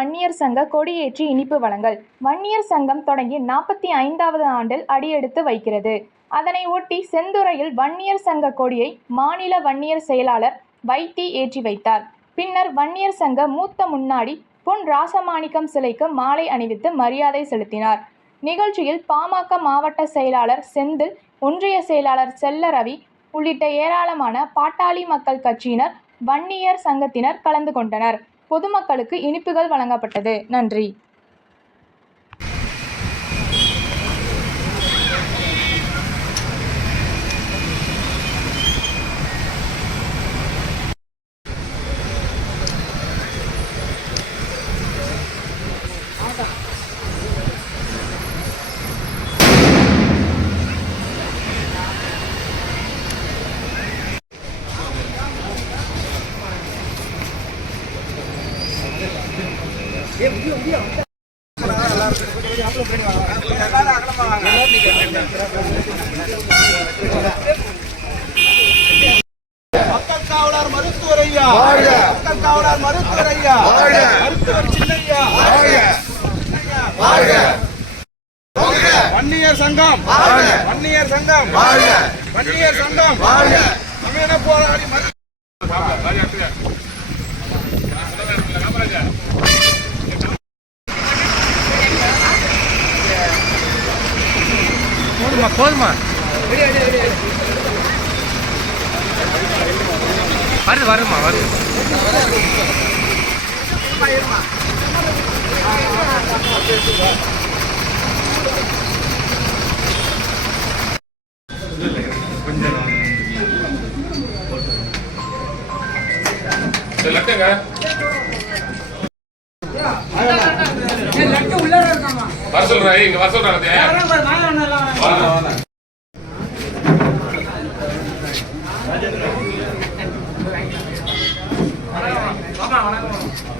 வன்னியர் சங்க கொடியேற்றி இனிப்பு வழங்கல். வன்னியர் சங்கம் தொடங்கி 45வது ஆண்டில் அடியெடுத்து வைக்கிறது. அதனை ஒட்டி செந்துறையில் வன்னியர் சங்க கொடியை மாநில வன்னியர் செயலாளர் வைத்தி ஏற்றி வைத்தார். பின்னர் வன்னியர் சங்க மூத்த முன்னாடி பொன் ராசமாணிக்கம் சிலைக்கு மாலை அணிவித்து மரியாதை செலுத்தினார். நிகழ்ச்சியில் பாமக மாவட்ட செயலாளர் செந்தில், ஒன்றிய செயலாளர் செல்லரவி உள்ளிட்ட ஏராளமான பாட்டாளி மக்கள் கட்சியினர், வன்னியர் சங்கத்தினர் கலந்து கொண்டனர். பொதுமக்களுக்கு இனிப்புகள் வழங்கப்பட்டது. நன்றி. மக்கள் காவலர் மருத்துவர் ஐயா, மக்கள் காவலர் மருத்துவர் ஐயா, மருத்துவர் சின்னையா, வன்னியர் சங்கம், வன்னியர் சங்கம், வன்னியர் சங்கம், தமிழக போராளி போதுமா வருமா வருமா வர சொல்றேன், இங்க வர சொல்றேன். வணக்கம்.